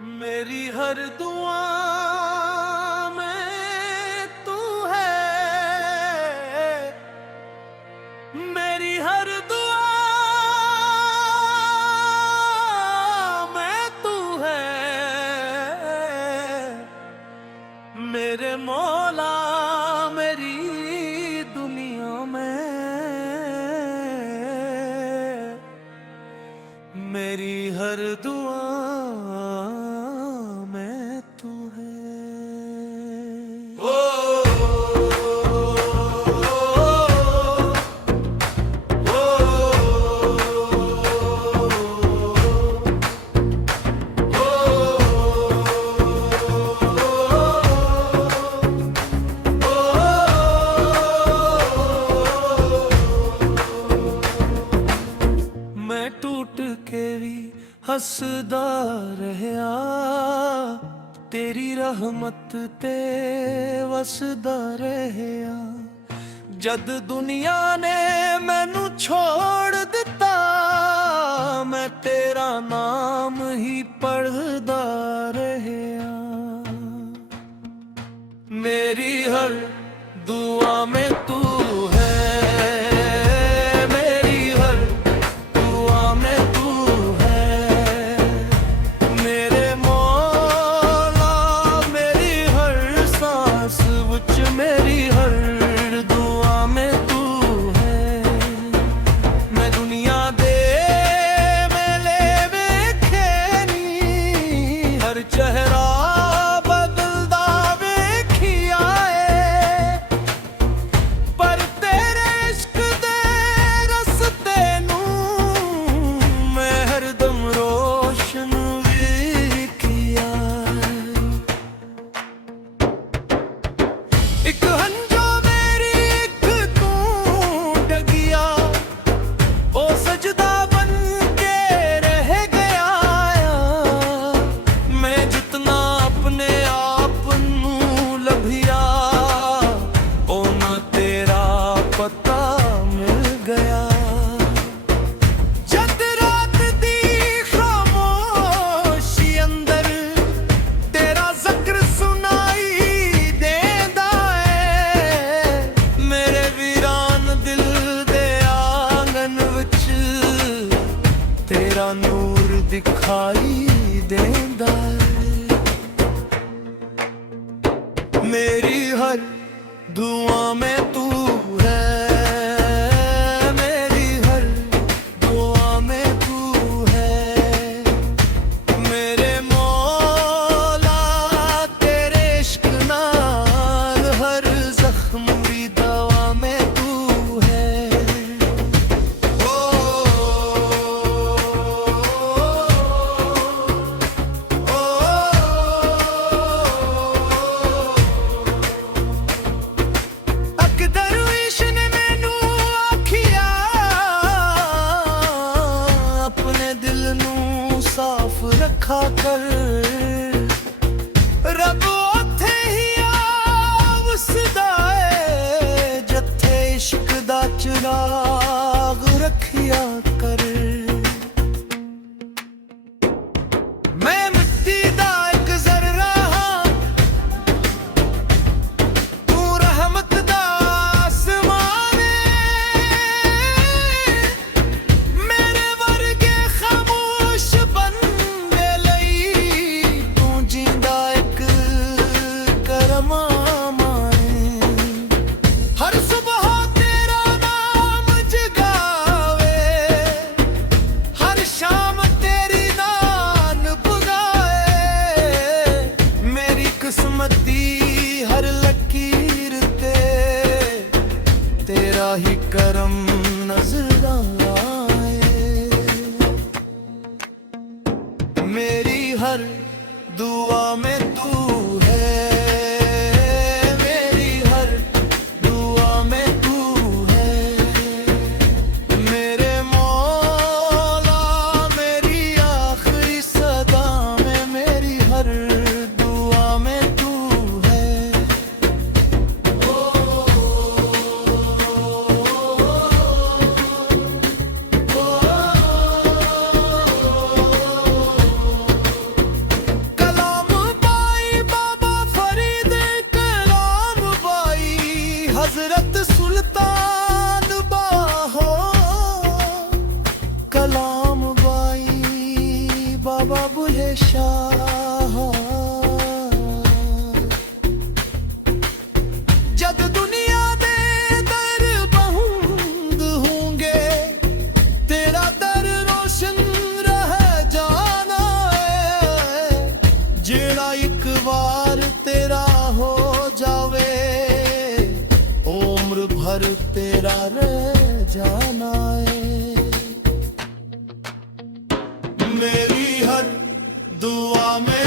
मेरी हर दुआ में तू है, मेरी हर दुआ में तू है, मेरे मौला मेरी दुनिया में मेरी हर दुआ में तू है। मैं टूट के भी हसदा रहया, तेरी रहमत ते वसदा रहया। जद दुनिया ने मैनू छोड़ दिता, मैं तेरा नाम ही पढ़दा रहया। मेरी हर दुआ में तू है, मेरी हर दुआ में तू है, मेरे मौला मेरी हर सांस विच मेरी हर दुआ में तू है। मैं दुनिया दे मेले वेखे नी, हर चेहरा बदलदा वेखिया है, पर तेरे इश्क दे रस्ते नू मैं हरदम रोशन वेखिया। एक हंजो मेरी एक तू डगिया, ओ सजदा बन के रह गया। मैं जितना अपने आप नू लभिया, ओ ना तेरा पता मिल गया। जद रात दी खामोशी अंदर तेरा जिक्र सुनाई देंदा है, मेरे वीरान दिल दे आंगन विच तेरा नूर दिखाई देंदा है। मेरी हर दुआ में तू है, मेरी हर दुआ में तू है, मेरे मौला तेरे इश्क नाल हर जख्म दी दवा में तू है। अक दरवेश ने मैनू आखिया, अपने दिल नू साफ रखा कर। रब ओथे ही वसदा है, जथे इश्क दा चिराग रखिया कर। मैं मिट्टी दा एक जर्रा हां, तू रहमत दा आसमान है। मेरे वर्गे खामोश बंदे लई तू जींदा एक करम माने। हर सुबह तेरा नाम जगावे, हर शाम तेरी नान पुगाए। मेरी किस्मत दी हर लकीर ते तेरा ही करम नजर आए। मेरी हर दुआ में तू है, मेरी हर दुआ में तू है, मेरे मौला मेरी आखिरी सदा में मेरी हर दुआ में तू है। है शाह। जद दुनिया दे दर बंद होंगे, तेरा दर रोशन रह जाना है। जेड़ा एक बार तेरा हो जावे, उम्र भर तेरा रह जाना है। मेरी हर दुआ में